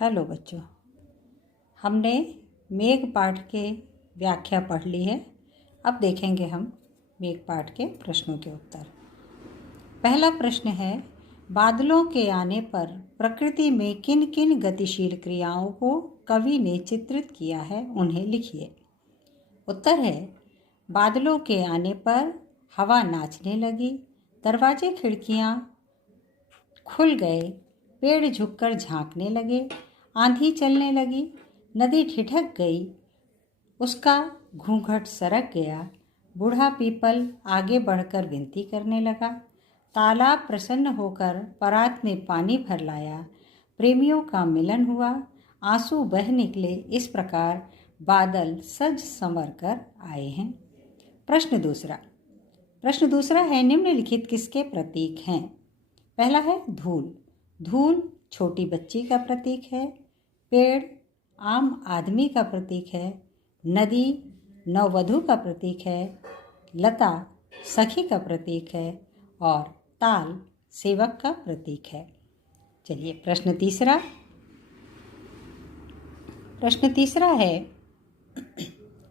Hello बच्चों, हमने मेघ पाठ के व्याख्या पढ़ ली है। अब देखेंगे हम मेघ पाठ के प्रश्नों के उत्तर। पहला प्रश्न है, बादलों के आने पर प्रकृति में किन किन गतिशील क्रियाओं को कवि ने चित्रित किया है, उन्हें लिखिए। उत्तर है, बादलों के आने पर हवा नाचने लगी, दरवाजे खिड़कियाँ खुल गए, पेड़ झुककर झांकने लगे, आंधी चलने लगी, नदी ठिठक गई, उसका घूंघट सरक गया, बूढ़ा पीपल आगे बढ़कर विनती करने लगा, तालाब प्रसन्न होकर परात में पानी भर लाया, प्रेमियों का मिलन हुआ, आंसू बह निकले। इस प्रकार बादल सज संवर कर आए हैं। प्रश्न दूसरा है, निम्नलिखित किसके प्रतीक हैं? पहला है धूल। धूल छोटी बच्ची का प्रतीक है। पेड़ आम आदमी का प्रतीक है। नदी नववधू का प्रतीक है। लता सखी का प्रतीक है और ताल सेवक का प्रतीक है। चलिए प्रश्न तीसरा है,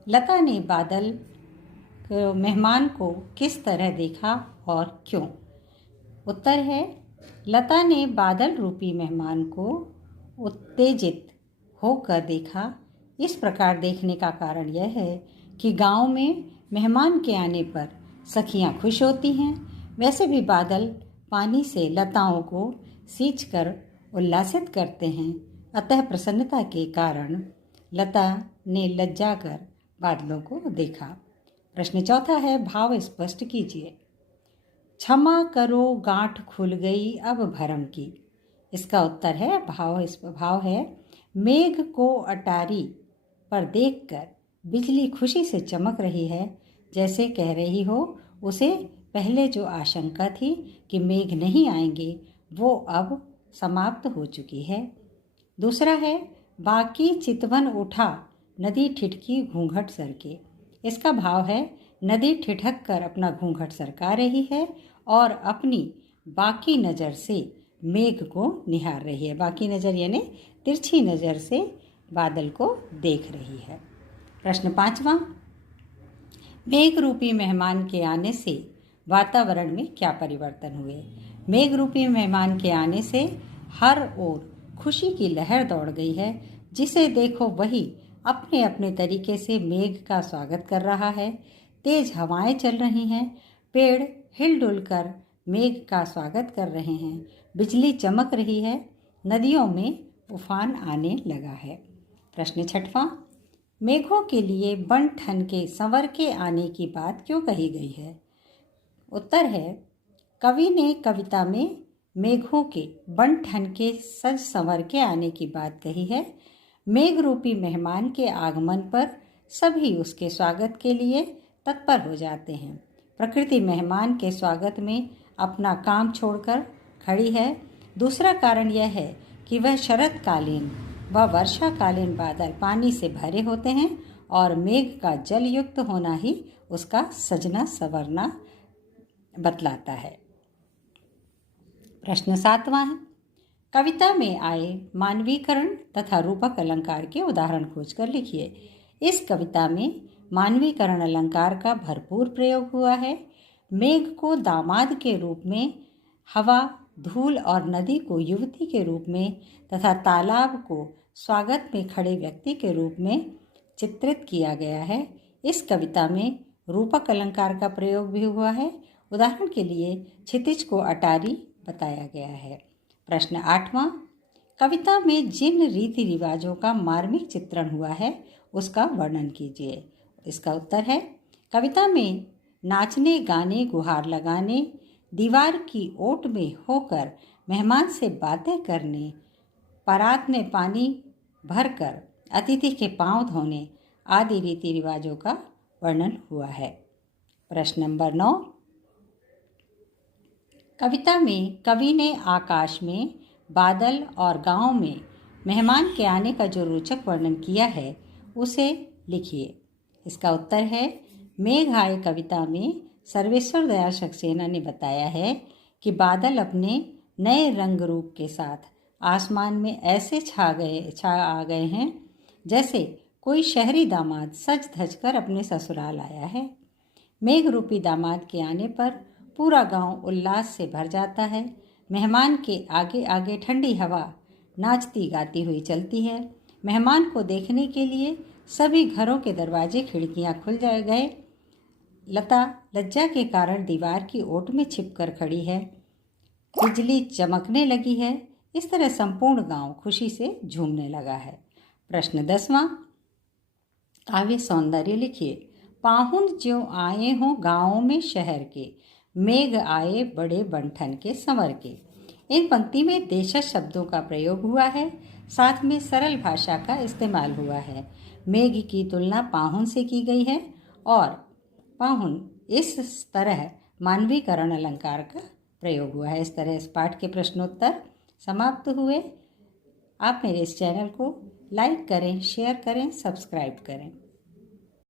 लता ने बादल मेहमान को किस तरह देखा और क्यों? उत्तर है, लता ने बादल रूपी मेहमान को उत्तेजित होकर देखा। इस प्रकार देखने का कारण यह है कि गांव में मेहमान के आने पर सखियां खुश होती हैं। वैसे भी बादल पानी से लताओं को सींचकर उल्लासित करते हैं। अतः प्रसन्नता के कारण लता ने लज्जा कर बादलों को देखा। प्रश्न चौथा है, भाव स्पष्ट कीजिए। क्षमा करो गांठ खुल गई अब भरम की। इसका उत्तर है, भाव है, मेघ को अटारी पर देखकर बिजली खुशी से चमक रही है, जैसे कह रही हो उसे पहले जो आशंका थी कि मेघ नहीं आएंगे वो अब समाप्त हो चुकी है। दूसरा है, बाकी चितवन उठा नदी ठिठकी घूंघट सरके। इसका भाव है, नदी ठिठक कर अपना घूंघट सरका रही है और अपनी बाकी नज़र से मेघ को निहार रही है। बाकी नज़र यानी तिरछी नज़र से बादल को देख रही है। प्रश्न पांचवा, मेघ रूपी मेहमान के आने से वातावरण में क्या परिवर्तन हुए? मेघ रूपी मेहमान के आने से हर ओर खुशी की लहर दौड़ गई है। जिसे देखो वही अपने अपने तरीके से मेघ का स्वागत कर रहा है। तेज हवाएं चल रही हैं, पेड़ हिलडुल कर मेघ का स्वागत कर रहे हैं, बिजली चमक रही है, नदियों में उफान आने लगा है। प्रश्न छठवां, मेघों के लिए बन ठन के संवर के आने की बात क्यों कही गई है? उत्तर है, कवि ने कविता में मेघों के बन ठन के सज संवर के आने की बात कही है। मेघ रूपी मेहमान के आगमन पर सभी उसके स्वागत के लिए तत्पर हो जाते हैं। प्रकृति मेहमान के स्वागत में अपना काम छोड़कर खड़ी है। दूसरा कारण यह है कि वह शरतकालीन व वर्षाकालीन बादल पानी से भरे होते हैं और मेघ का जल युक्त होना ही उसका सजना संवरना बतलाता है। प्रश्न सातवां है, कविता में आए मानवीकरण तथा रूपक अलंकार के उदाहरण खोजकर लिखिए। इस कविता में मानवीकरण अलंकार का भरपूर प्रयोग हुआ है। मेघ को दामाद के रूप में, हवा, धूल और नदी को युवती के रूप में तथा तालाब को स्वागत में खड़े व्यक्ति के रूप में चित्रित किया गया है। इस कविता में रूपक अलंकार का प्रयोग भी हुआ है। उदाहरण के लिए क्षितिज को अटारी बताया गया है। प्रश्न आठवां, कविता में जिन रीति रिवाजों का मार्मिक चित्रण हुआ है उसका वर्णन कीजिए। इसका उत्तर है, कविता में नाचने, गाने, गुहार लगाने, दीवार की ओट में होकर मेहमान से बातें करने, परात में पानी भरकर अतिथि के पांव धोने आदि रीति रिवाजों का वर्णन हुआ है। प्रश्न नंबर 9, कविता में कवि ने आकाश में, बादल और गांव में मेहमान के आने का जो रोचक वर्णन किया है उसे लिखिए। इसका उत्तर है, मेघ आए कविता में सर्वेश्वर दयाल सक्सेना ने बताया है कि बादल अपने नए रंग रूप के साथ आसमान में ऐसे छा आ गए हैं जैसे कोई शहरी दामाद सज धज कर अपने ससुराल आया है। मेघ रूपी दामाद के आने पर पूरा गांव उल्लास से भर जाता है। मेहमान के आगे आगे ठंडी हवा नाचती गाती हुई चलती है। मेहमान को देखने के लिए सभी घरों के दरवाजे खिड़कियां खुल गए। लता लज्जा के कारण दीवार की ओट में छिपकर खड़ी है। बिजली चमकने लगी है। इस तरह संपूर्ण गांव खुशी से झूमने लगा है। प्रश्न 10वां, काव्य सौंदर्य लिखिए। पाहुन ज्यों आए हों गाँव में शहर के, मेघ आए बड़े बंठन के संवर के। इन पंक्ति में देशज शब्दों का प्रयोग हुआ है, साथ में सरल भाषा का इस्तेमाल हुआ है। मेघ की तुलना पाहुन से की गई है और पाहुन इस तरह मानवीकरण अलंकार का प्रयोग हुआ है। इस तरह इस पाठ के प्रश्नोत्तर समाप्त हुए। आप मेरे इस चैनल को लाइक करें, शेयर करें, सब्सक्राइब करें।